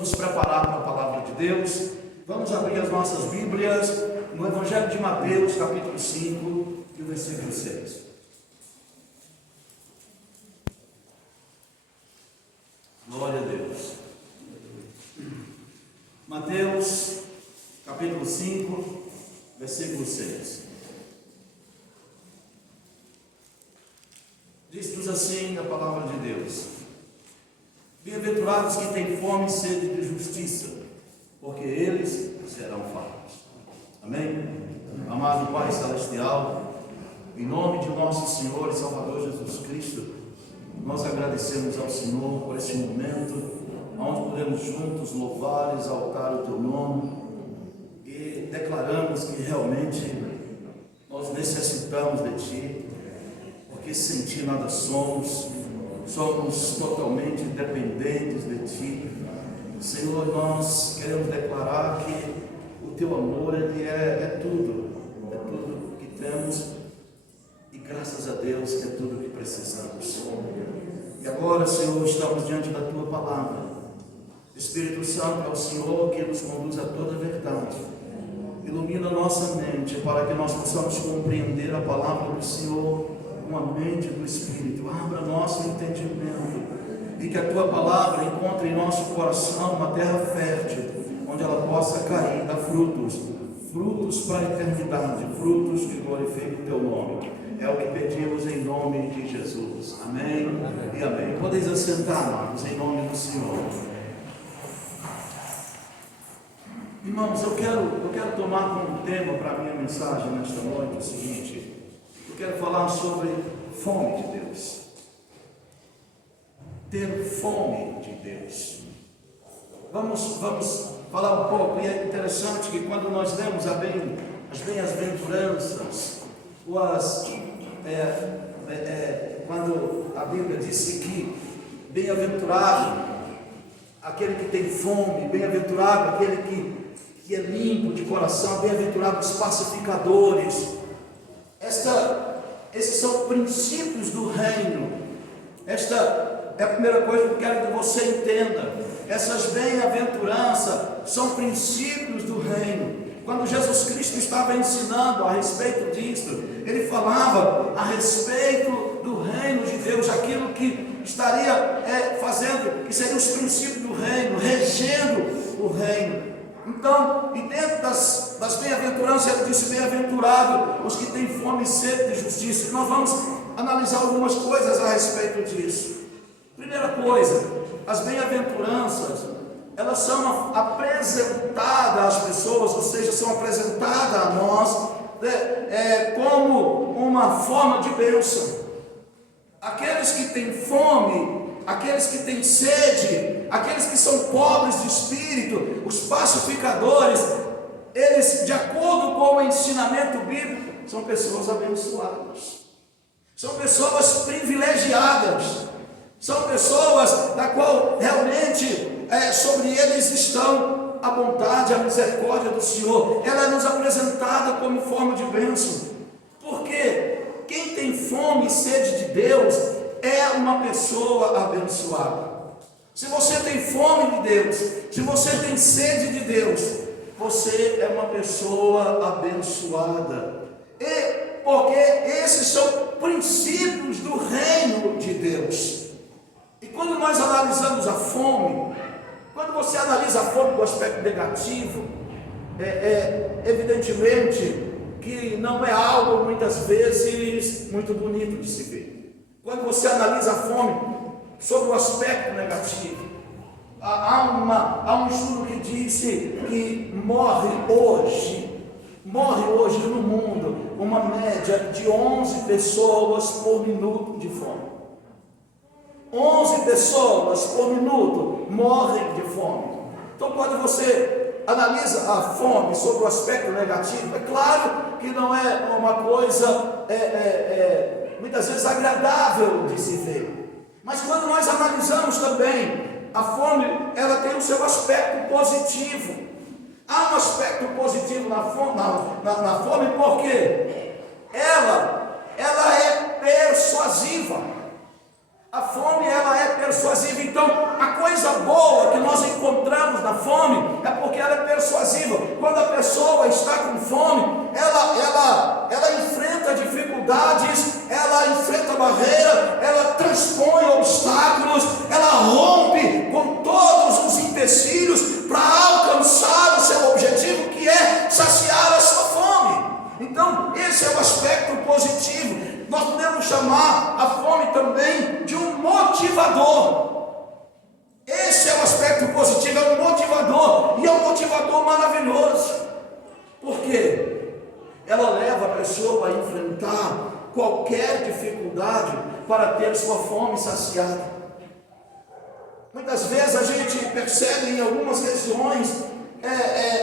nos preparar para a palavra de Deus. Vamos abrir as nossas Bíblias no Evangelho de Mateus, capítulo 5, e o versículo 6. Glória a Deus. Mateus, capítulo 5, versículo 6. Diz-nos assim a palavra de Deus: Bem-aventurados que têm fome e sede de justiça, porque eles serão fartos. Amém? Amado Pai Celestial, em nome de nosso Senhor e Salvador Jesus Cristo, nós agradecemos ao Senhor por esse momento, onde podemos juntos louvar e exaltar o Teu nome, e declaramos que realmente nós necessitamos de Ti, porque sem Ti nada somos totalmente dependentes de Ti. Senhor, nós queremos declarar que o Teu amor ele é tudo que temos, e graças a Deus é tudo que precisamos. E agora, Senhor, estamos diante da Tua palavra. Espírito Santo, é o Senhor que nos conduz a toda a verdade. Ilumina a nossa mente para que nós possamos compreender a palavra do Senhor com a mente do Espírito. Abra nosso entendimento e que a Tua palavra encontre em nosso coração uma terra fértil, onde ela possa cair, dar frutos para a eternidade, frutos que glorifiquem o Teu nome. É o que pedimos em nome de Jesus. Amém, amém. E amém. Podeis assentar, amados, em nome do Senhor. Irmãos, eu quero tomar como tema para a minha mensagem nesta noite o seguinte: eu quero falar sobre fome de Deus. Ter fome de Deus. Vamos falar um pouco, e é interessante que quando nós lemos as bem-aventuranças, quando a Bíblia disse que bem-aventurado aquele que tem fome, bem-aventurado aquele que é limpo de coração, bem-aventurado os pacificadores. Esses são princípios do reino. Esta é a primeira coisa que eu quero que você entenda. Essas bem-aventuranças são princípios do reino. Quando Jesus Cristo estava ensinando a respeito disso, Ele falava a respeito do reino de Deus, aquilo que estaria fazendo, que seriam os princípios do reino, regendo o reino. Então, e dentro das bem-aventuranças, Ele disse: bem-aventurado os que têm fome e sede de justiça. E nós vamos analisar algumas coisas a respeito disso. Primeira coisa, as bem-aventuranças, elas são apresentadas às pessoas, ou seja, são apresentadas a nós como uma forma de bênção. Aqueles que têm fome, aqueles que têm sede, aqueles que são pobres de espírito, os pacificadores, eles, de acordo com o ensinamento bíblico, são pessoas abençoadas, são pessoas privilegiadas, são pessoas da qual realmente sobre eles estão a bondade, a misericórdia do Senhor. Ela é nos apresentada como forma de bênção, porque quem tem fome e sede de Deus é uma pessoa abençoada. Se você tem fome de Deus, se você tem sede de Deus, você é uma pessoa abençoada. E porque esses são princípios do reino de Deus. E quando nós analisamos a fome, quando você analisa a fome do aspecto negativo, evidentemente que não é algo muitas vezes muito bonito de se ver. Quando você analisa a fome sobre o aspecto negativo, há um estudo que disse que morre hoje no mundo uma média de 11 pessoas por minuto de fome. 11 pessoas por minuto morrem de fome. Então, quando você analisa a fome sobre o aspecto negativo, é claro que não é uma coisa muitas vezes agradável de se ver. Mas quando nós analisamos também a fome, ela tem o seu aspecto positivo. Há um aspecto positivo na fome porque ela é persuasiva. A fome, ela é persuasiva. Então, a coisa boa que nós encontramos barreira, ela transpõe obstáculos, ela rompe com todos os empecilhos para alcançar o seu objetivo, que é saciar a sua fome. Então, esse é o aspecto positivo. Nós podemos chamar a fome também de um motivador. Esse é o aspecto positivo, é um motivador, e é um motivador maravilhoso. Por quê? Ela leva a pessoa a enfrentar qualquer dificuldade para ter sua fome saciada. Muitas vezes a gente percebe em algumas regiões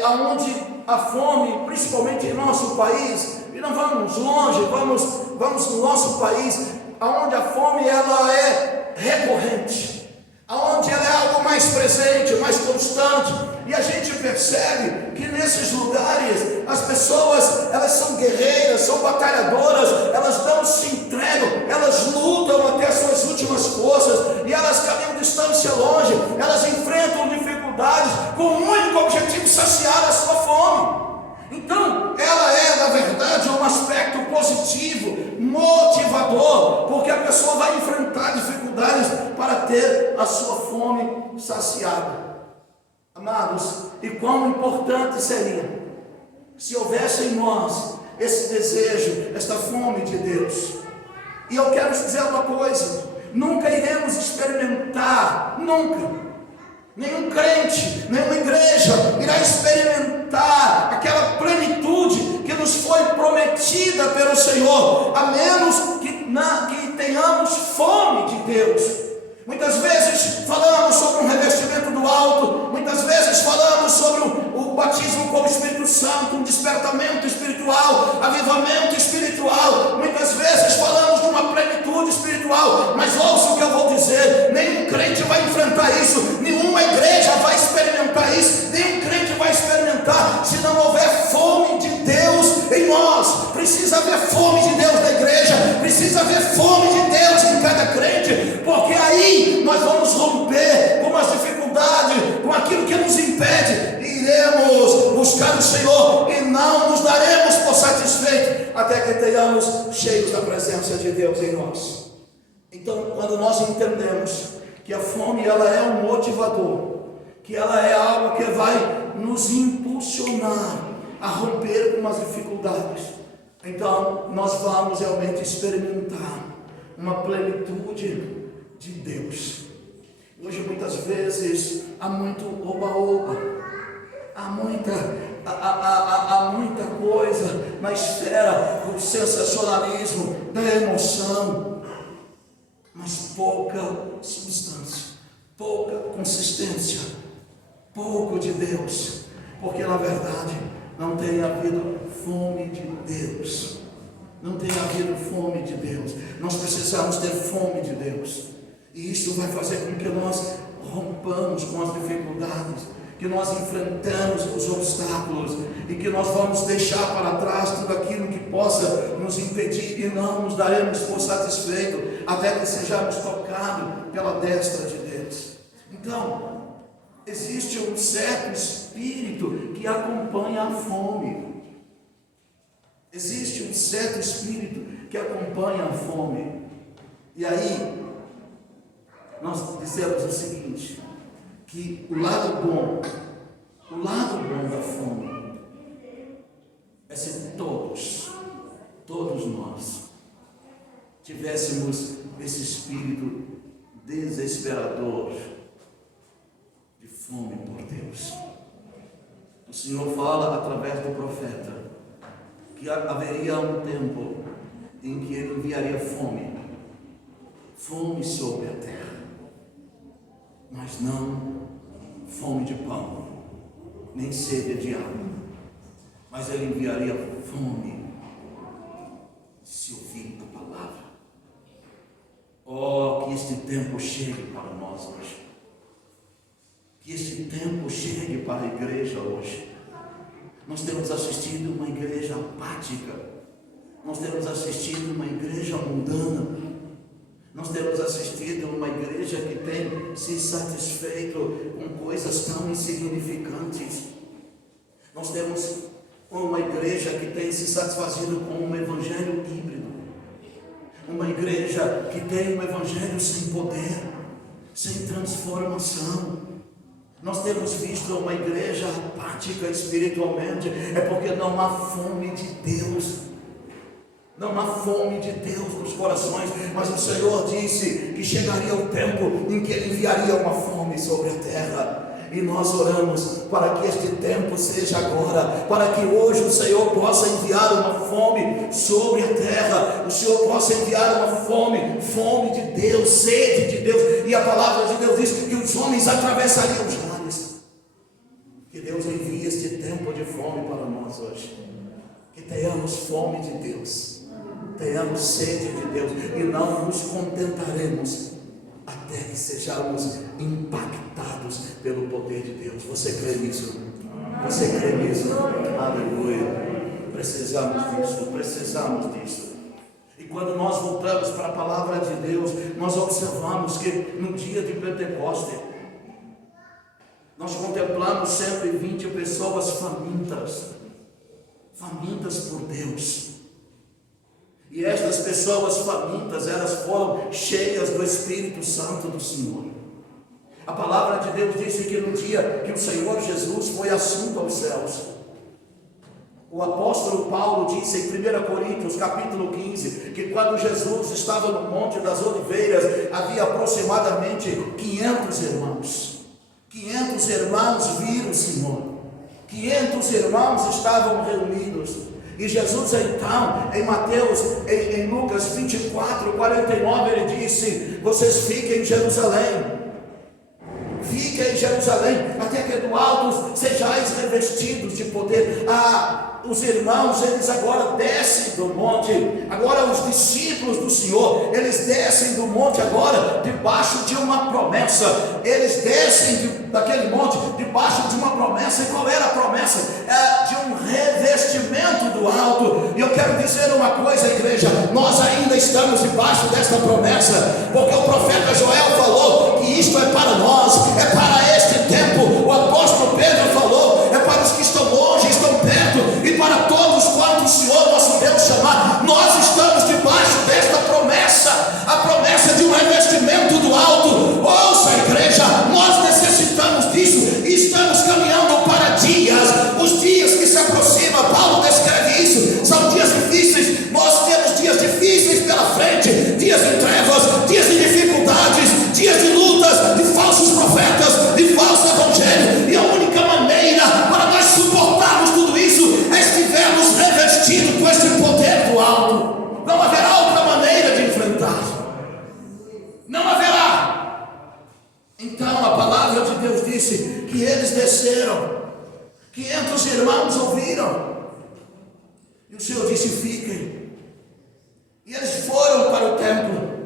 aonde a fome, principalmente em nosso país, e não vamos longe, vamos no nosso país, aonde a fome ela é recorrente, aonde ela é algo mais presente, mais constante, e a gente percebe que nesses lugares as pessoas, elas são guerreiras, são batalhadoras, elas não se entregam, elas lutam até as suas últimas forças, e elas caminham distância longe, elas enfrentam dificuldades com o único objetivo de saciar a sua fome. Então, ela é, na verdade, um aspecto positivo, motivador, porque a pessoa vai enfrentar dificuldades para ter a sua fome saciada. Amados, e quão importante seria se houvesse em nós esse desejo, esta fome de Deus. E eu quero te dizer uma coisa: nunca iremos experimentar, nunca. Nenhum crente, nenhuma igreja irá experimentar aquela plenitude que nos foi prometida pelo Senhor, a menos que tenhamos fome de Deus. Muitas vezes falamos sobre um revestimento do alto, muitas vezes falamos sobre o batismo com o Espírito Santo, um despertamento espiritual, avivamento espiritual, muitas vezes falamos de uma plenitude espiritual, mas ouça o que eu vou dizer: nenhum crente vai enfrentar isso, nenhuma igreja vai experimentar isso, nenhum crente vai experimentar se não houver fome de Deus em nós. Precisa haver fome de Deus na igreja, precisa haver fome de Deus em cada crente, porque aí nós vamos romper com as dificuldades, com aquilo que nos impede, e iremos buscar o Senhor e não nos daremos por satisfeitos até que tenhamos cheios da presença de Deus em nós. Então, quando nós entendemos que a fome ela é um motivador, que ela é algo que vai nos impulsionar a romper com as dificuldades, então nós vamos realmente experimentar uma plenitude de Deus. Hoje muitas vezes há muito oba-oba, há muita coisa na esfera do sensacionalismo, da emoção, mas pouca substância, pouca consistência, pouco de Deus, porque na verdade não tem havido fome de Deus. Não tem havido fome de Deus. Nós precisamos ter fome de Deus, e isso vai fazer com que nós rompamos com as dificuldades, que nós enfrentamos os obstáculos, e que nós vamos deixar para trás tudo aquilo que possa nos impedir, e não nos daremos por satisfeito até que sejamos tocados pela destra de Deus. Então, existe um certo espírito que acompanha a fome. Existe um certo espírito que acompanha a fome. E aí, nós dissemos o seguinte: que o lado bom da fome é se todos nós tivéssemos esse espírito desesperador de fome por Deus. O Senhor fala através do profeta que haveria um tempo em que Ele enviaria fome sobre a terra, mas não fome de pão, nem sede de água, mas Ele enviaria fome de se ouvir a palavra. Oh, que este tempo chegue para nós hoje, que este tempo chegue para a igreja hoje. Nós temos assistido uma igreja apática, nós temos assistido uma igreja mundana, nós temos assistido uma igreja que tem se satisfeito com coisas tão insignificantes. Nós temos uma igreja que tem se satisfazido com um evangelho híbrido. uma igreja que tem um evangelho sem poder, sem transformação. Nós temos visto uma igreja apática espiritualmente, é porque não há fome de Deus. Não há fome de Deus nos corações, mas o Senhor disse que chegaria o tempo em que Ele enviaria uma fome sobre a terra. E nós oramos para que este tempo seja agora, para que hoje o Senhor possa enviar uma fome sobre a terra, o Senhor possa enviar uma fome de Deus, sede de Deus. E a palavra de Deus diz que os homens atravessariam os mares. Que Deus envie este tempo de fome para nós hoje, que tenhamos fome de Deus, tenhamos sede de Deus, e não nos contentaremos até que sejamos impactados pelo poder de Deus. Você crê nisso? Você crê nisso? Aleluia. Precisamos disso. E quando nós voltamos para a palavra de Deus, nós observamos que no dia de Pentecoste, nós contemplamos 120 pessoas famintas por Deus. E estas pessoas famintas, elas foram cheias do Espírito Santo do Senhor. A palavra de Deus diz que no dia que o Senhor Jesus foi assunto aos céus, o apóstolo Paulo disse em 1 Coríntios capítulo 15, que quando Jesus estava no Monte das Oliveiras, havia aproximadamente 500 irmãos. 500 irmãos viram o Senhor. 500 irmãos estavam reunidos. E Jesus então, em Mateus, em Lucas 24, 49, ele disse: vocês fiquem em Jerusalém, até que do alto sejais revestidos de poder. Os irmãos, eles agora descem do monte, agora os discípulos do Senhor, eles descem do monte agora, debaixo de uma promessa. Eles descem daquele monte, debaixo de uma promessa. E qual era a promessa? De um revestimento do alto. E eu quero dizer uma coisa, igreja, nós ainda estamos debaixo desta promessa, porque o profeta Joel falou que isto é para nós, é para este tempo. O apóstolo Pedro falou, é para os que estão longe, estão perto, e para todos quanto o Senhor nosso Deus chamar. Nós estamos debaixo desta promessa, a promessa de um revestimento do alto. Ouça, igreja, nós necessitamos disso, e estamos caminhando para dias, os dias que se aproximam. Paulo descreve isso, são dias difíceis. Nós temos dias difíceis pela frente, dias de trevas, dias de dificuldades, dias de lutas, de falsos profetas, de falso evangelho, e a única maneira para nós suportarmos tudo isso é estivermos revestidos com este poder do alto. Não haverá outra maneira de enfrentar, não haverá. Então a palavra de Deus disse que eles desceram, 500 irmãos ouviram, e o Senhor disse: fiquem. E eles foram para o templo.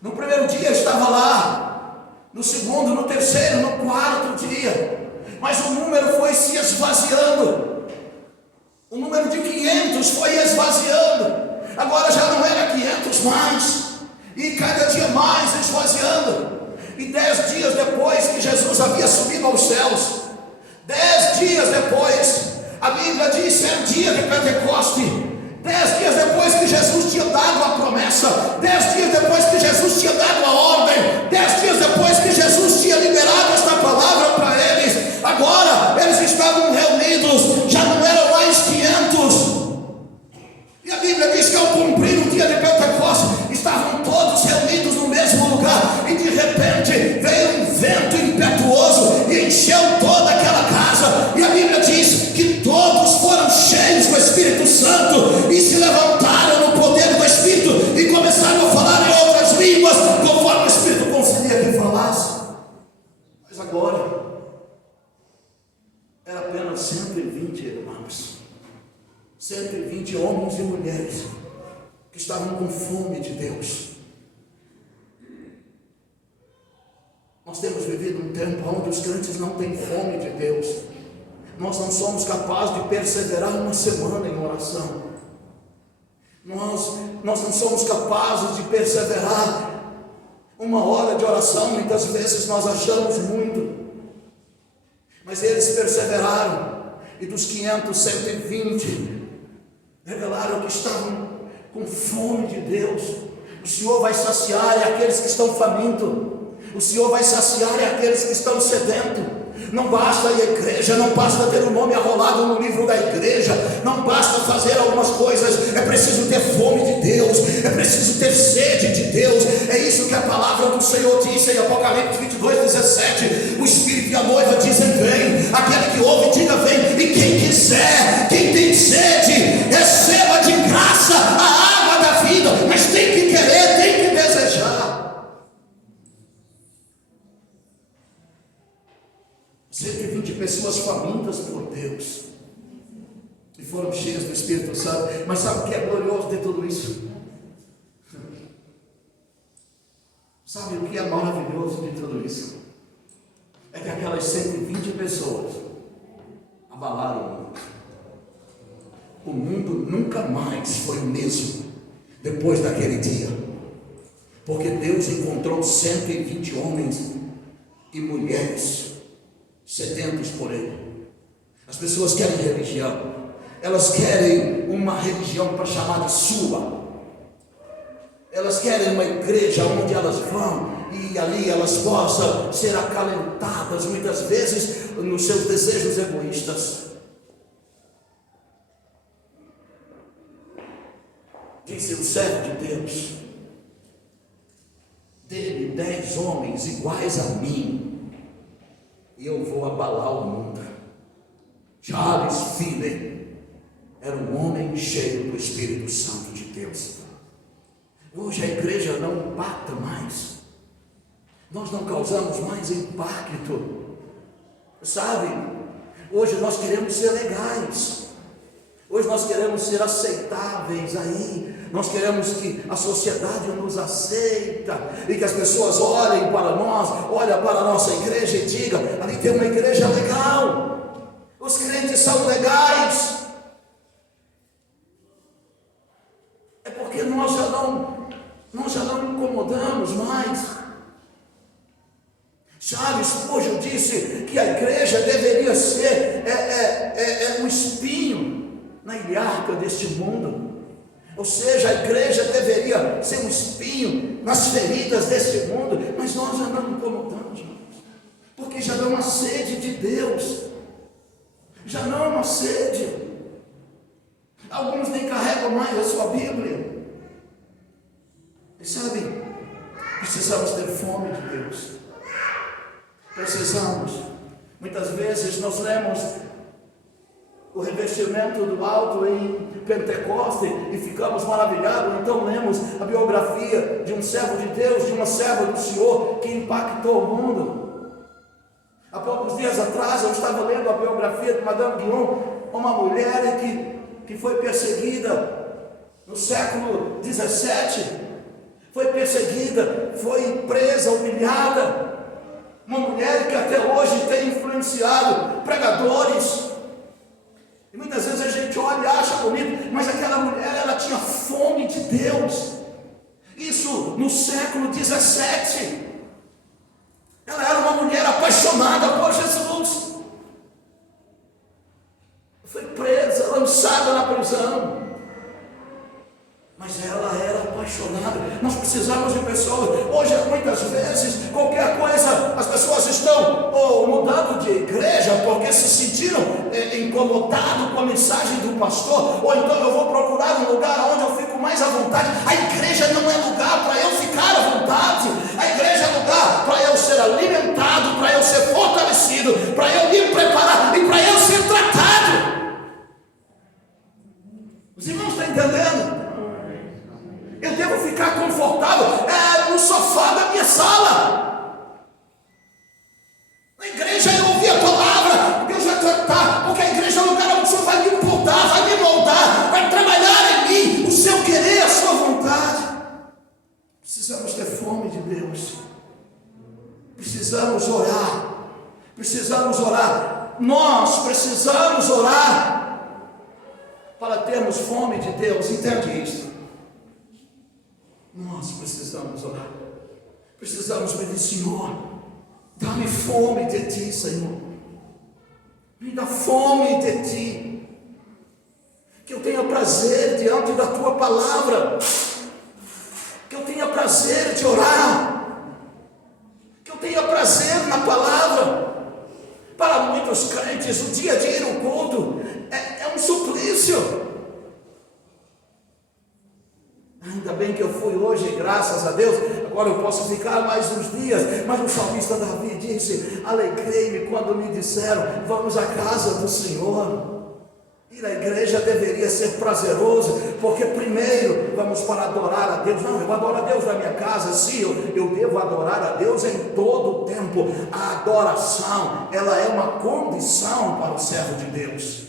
No primeiro dia estava lá, no segundo, no terceiro, no quarto dia, mas o número foi se esvaziando. O número de 500 foi esvaziando. Agora já não era 500 mais, e cada dia mais esvaziando. E 10 dias depois que Jesus havia subido aos céus, 10 dias depois, a Bíblia diz, era o dia de Pentecoste. 10 dias depois que Jesus tinha dado a promessa, 10 dias depois que Jesus tinha dado a ordem, 10 dias depois que Jesus tinha liberado esta palavra para eles, agora eles estavam reunidos, já não eram mais 500. E a Bíblia diz que ao cumprir o dia de Pentecostes, estavam todos reunidos no mesmo lugar, e de repente veio um vento impetuoso e encheu toda aquela casa. E a Bíblia diz que todos foram cheios do Espírito Santo e se levantaram no poder do Espírito e começaram a falar em outras línguas, conforme o Espírito concedia que falasse. Mas agora era apenas 120 irmãos, 120 homens e mulheres que estavam com fome de Deus. Nós temos vivido um tempo onde os crentes não têm fome de Deus. Nós não somos capazes de perseverar uma semana em oração. Nós não somos capazes de perseverar uma hora de oração. Muitas vezes nós achamos muito, mas eles perseveraram, e dos 500, 120 revelaram que estavam com fome de Deus. O O Senhor vai saciar aqueles que estão famintos. O Senhor vai saciar aqueles que estão sedentos. Não basta ir à igreja, não basta ter o nome arrolado no livro da igreja, não basta fazer algumas coisas, é preciso ter fome de Deus, é preciso ter sede de Deus. É isso que a palavra do Senhor disse em Apocalipse 22:17. O Espírito e a noiva dizem: vem. Aquele que ouve, diga: vem. E quem quiser, quem tem sede, receba de graça a água da vida, mas tem que querer, tem que desejar. 120 pessoas famintas por Deus e foram cheias do Espírito Santo. Mas sabe o que é glorioso de tudo isso? Sabe o que é maravilhoso de tudo isso? É que aquelas 120 pessoas abalaram o mundo. O mundo nunca mais foi o mesmo depois daquele dia, porque Deus encontrou 120 homens e mulheres sedentos por Ele. As pessoas querem religião, elas querem uma religião para chamar de sua. Elas querem uma igreja onde elas vão e ali elas possam ser acalentadas, muitas vezes nos seus desejos egoístas. Disse o servo de Deus: dê-me 10 homens iguais a mim e eu vou abalar o mundo. Charles Finney era um homem cheio do Espírito Santo de Deus. Hoje a igreja não impacta mais, nós não causamos mais impacto, sabe? Hoje nós queremos ser legais, hoje nós queremos ser aceitáveis aí. Nós queremos que a sociedade nos aceita e que as pessoas olhem para nós, olhem para a nossa igreja e digam: ali tem uma igreja legal, os crentes são legais. É porque nós já não incomodamos mais. Charles Spurgeon disse que a igreja deveria ser um espinho na ilharga deste mundo. Ou seja, a igreja deveria ser um espinho nas feridas deste mundo, mas nós já não incomodamos mais, porque já não há sede de Deus, já não há uma sede. Alguns nem carregam mais a sua Bíblia. E sabe, precisamos ter fome de Deus. Precisamos. Muitas vezes nós lemos o revestimento do alto em Pentecostes e ficamos maravilhados. Então lemos a biografia de um servo de Deus, de uma serva do Senhor que impactou o mundo. Há poucos dias atrás eu estava lendo a biografia de Madame Guyon, uma mulher que foi perseguida no século 17, foi perseguida, foi presa, humilhada. Uma mulher que até hoje tem influenciado pregadores. E muitas vezes a gente olha e acha bonito, mas aquela mulher, ela tinha fome de Deus. Isso no século 17. Ela era uma mulher apaixonada por Jesus. Foi presa, lançada na prisão, mas ela era apaixonada. Nós precisamos de pessoas. Hoje, muitas vezes, qualquer coisa, as pessoas estão mudando de igreja porque se sentiram incomodados com a mensagem do pastor, ou então eu vou procurar um lugar onde eu fico mais à vontade. A igreja não é lugar para eu ficar à vontade, a igreja é lugar para eu ser alimentado, para eu ser fortalecido, para eu me preparar e para eu ser tratado. Os irmãos estão entendendo? Eu devo ficar confortável no sofá da minha sala. Na igreja eu ouvi a palavra, Deus vai tratar, porque a igreja é o lugar onde o Senhor vai me moldar, vai me moldar, vai trabalhar em mim o seu querer, a sua vontade. Precisamos ter fome de Deus. Precisamos orar. Precisamos orar. Nós precisamos orar para termos fome de Deus. Entende isso? Nós precisamos orar. Precisamos pedir: Senhor, dá-me fome de Ti, Senhor. Me dá fome de Ti. Que eu tenha prazer diante da Tua palavra. Que eu tenha prazer de orar, que eu tenha prazer na palavra. Para muitos crentes, o dia de ir ao culto é um suplício. Ainda bem que eu fui hoje, graças a Deus, agora eu posso ficar mais uns dias. Mas o salmista Davi disse: alegrei-me quando me disseram, vamos à casa do Senhor. Ir à igreja deveria ser prazeroso, porque primeiro vamos para adorar a Deus. Não, eu adoro a Deus na minha casa, sim, eu devo adorar a Deus em todo o tempo. A adoração, ela é uma condição para o servo de Deus.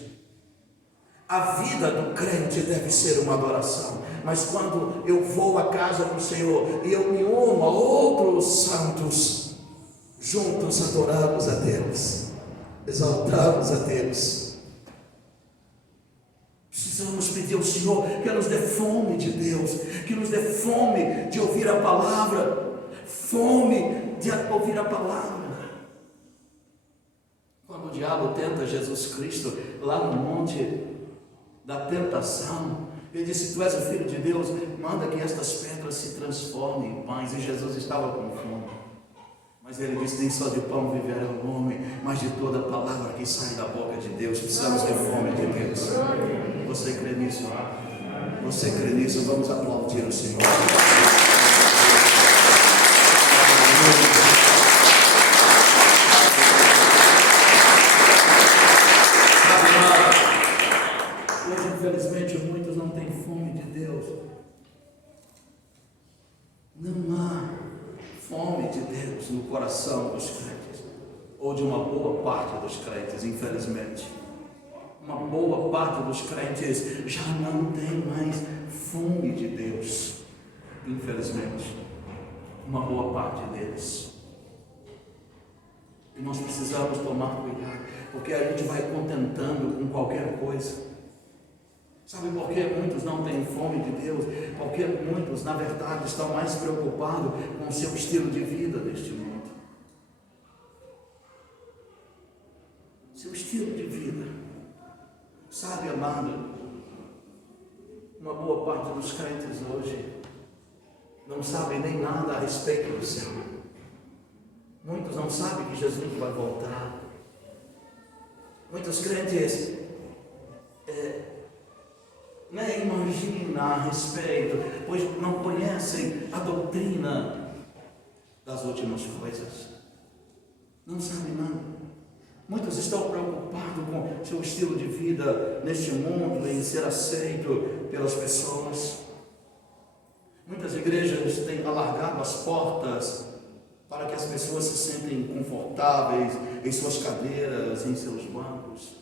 A vida do crente deve ser uma adoração. Mas quando eu vou à casa do Senhor e eu me uno a outros santos, juntos adoramos a Deus, exaltamos a Deus. Precisamos pedir ao Senhor que nos dê fome de Deus, que nos dê fome de ouvir a palavra, fome de ouvir a palavra. Quando o diabo tenta Jesus Cristo lá no monte da tentação, ele disse: tu és o Filho de Deus, manda que estas pedras se transformem em pães. E Jesus estava com fome, mas ele disse: nem só de pão viverá o homem, mas de toda palavra que sai da boca de Deus. Precisamos ter fome de Deus. Você crê nisso? Você crê nisso? Vamos aplaudir o Senhor. Hoje, infelizmente, muitos não têm fome de Deus. Não há fome de Deus no coração dos crentes, ou de uma boa parte dos crentes, infelizmente. Uma boa parte dos crentes já não tem mais fome de Deus, infelizmente. Uma boa parte deles. E nós precisamos tomar cuidado, porque a gente vai contentando com qualquer coisa. Sabe por que muitos não têm fome de Deus? Porque muitos, na verdade, estão mais preocupados com o seu estilo de vida neste mundo. Seu estilo de vida. Sabe, amado, uma boa parte dos crentes hoje não sabem nem nada a respeito do céu. Muitos não sabem que Jesus vai voltar. Muitos crentes nem imaginam a respeito, pois não conhecem a doutrina das últimas coisas. Não sabem nada. Muitos estão preocupados com seu estilo de vida neste mundo, em ser aceito pelas pessoas. Muitas igrejas têm alargado as portas para que as pessoas se sentem confortáveis em suas cadeiras, em seus bancos.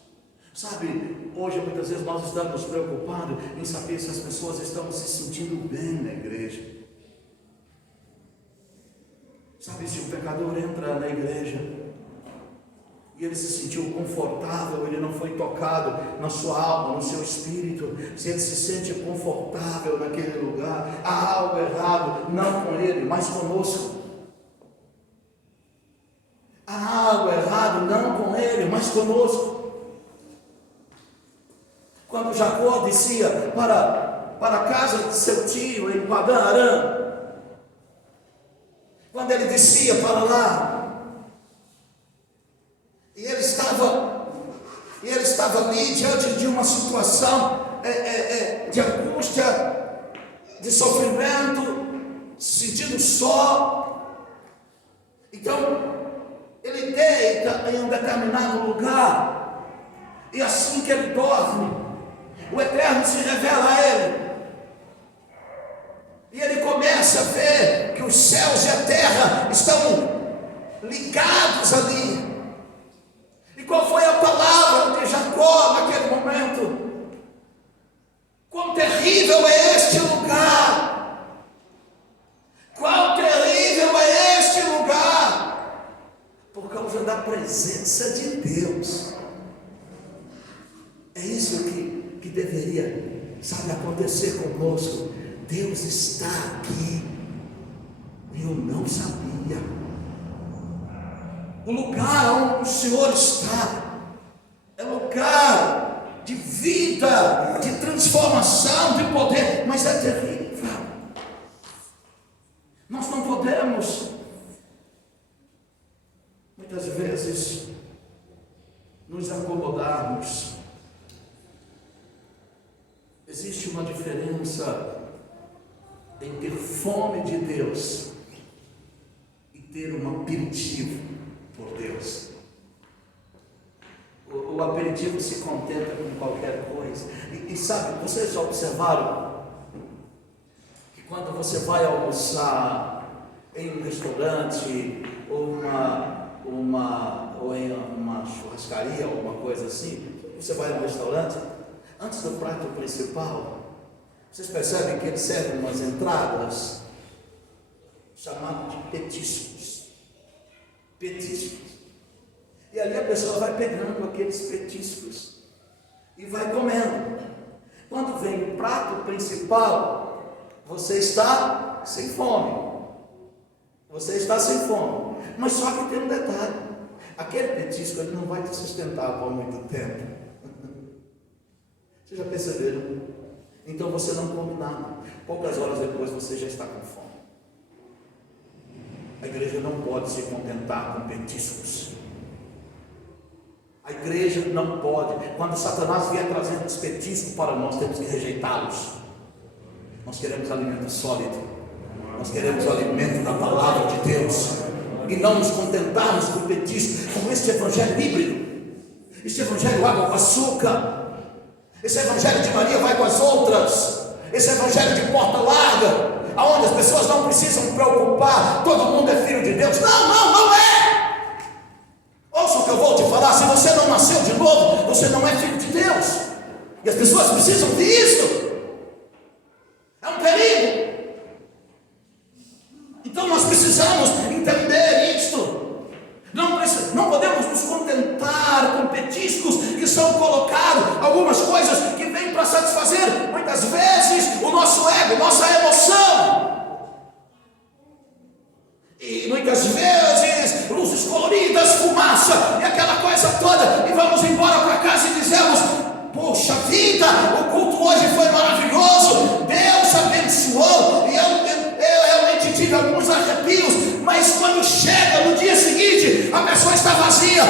Sabe, hoje muitas vezes nós estamos preocupados em saber se as pessoas estão se sentindo bem na igreja. Sabe, se o pecador entra na igreja e ele se sentiu confortável, ele não foi tocado na sua alma, no seu espírito, se ele se sente confortável naquele lugar, há algo errado, não com ele, mas conosco. Há algo errado, não com ele, mas conosco. Quando Jacó descia para a casa de seu tio em Padã Arã, quando ele descia para lá, e ele estava ali diante de uma situação de angústia, de sofrimento, se sentindo só. Então ele deita em um determinado lugar, e assim que ele dorme, o Eterno se revela a ele, e ele começa a ver que os céus e a terra estão ligados ali. E qual foi a palavra de Jacó naquele momento? Quão terrível é este lugar! Quão terrível é este lugar! Por causa da presença de Deus. É isso que deveria, sabe, acontecer conosco. Deus está aqui. Eu não sabia. O lugar onde o Senhor está é lugar de vida, de transformação, de poder, mas é terrível. Nós não podemos, muitas vezes, nos acomodarmos. Existe uma diferença em ter fome de Deus e ter um aperitivo por Deus. O aperitivo se contenta com qualquer coisa. E sabe, vocês já observaram que quando você vai almoçar em um restaurante ou em uma churrascaria, alguma coisa assim, você vai a um restaurante, antes do prato principal, vocês percebem que eles servem umas entradas chamadas de petiscos. Petiscos. E ali a pessoa vai pegando aqueles petiscos e vai comendo. Quando vem o prato principal, você está sem fome. Você está sem fome. Mas só que tem um detalhe: aquele petisco ele não vai te sustentar por muito tempo. Vocês já perceberam? Então você não come nada. Poucas horas depois você já está com fome. A igreja não pode se contentar com petiscos. A igreja não pode. Quando Satanás vier trazendo os petiscos para nós, temos que rejeitá-los. Nós queremos alimento sólido. Nós queremos o alimento da palavra de Deus. E não nos contentarmos com petiscos, como este evangelho híbrido. Este evangelho água com açúcar. Esse evangelho de Maria vai com as outras. Esse evangelho de porta larga, aonde as pessoas não precisam preocupar. Todo mundo é filho de Deus. Não é. Ouça o que eu vou te falar: se você não nasceu de novo, você não é filho de Deus. E as pessoas precisam disso. É um perigo. Então nós precisamos entender isto. Não podemos nos contentar com petiscos que são colocados, algumas coisas que vêm para satisfazer muitas vezes o nosso ego, nossa emoção. E muitas vezes luzes coloridas, fumaça e aquela coisa toda, e vamos embora para casa e dizemos: poxa vida, o culto hoje foi maravilhoso, Deus abençoou, e eu realmente tive alguns arrepios. Mas quando chega no dia seguinte, a pessoa está vazia,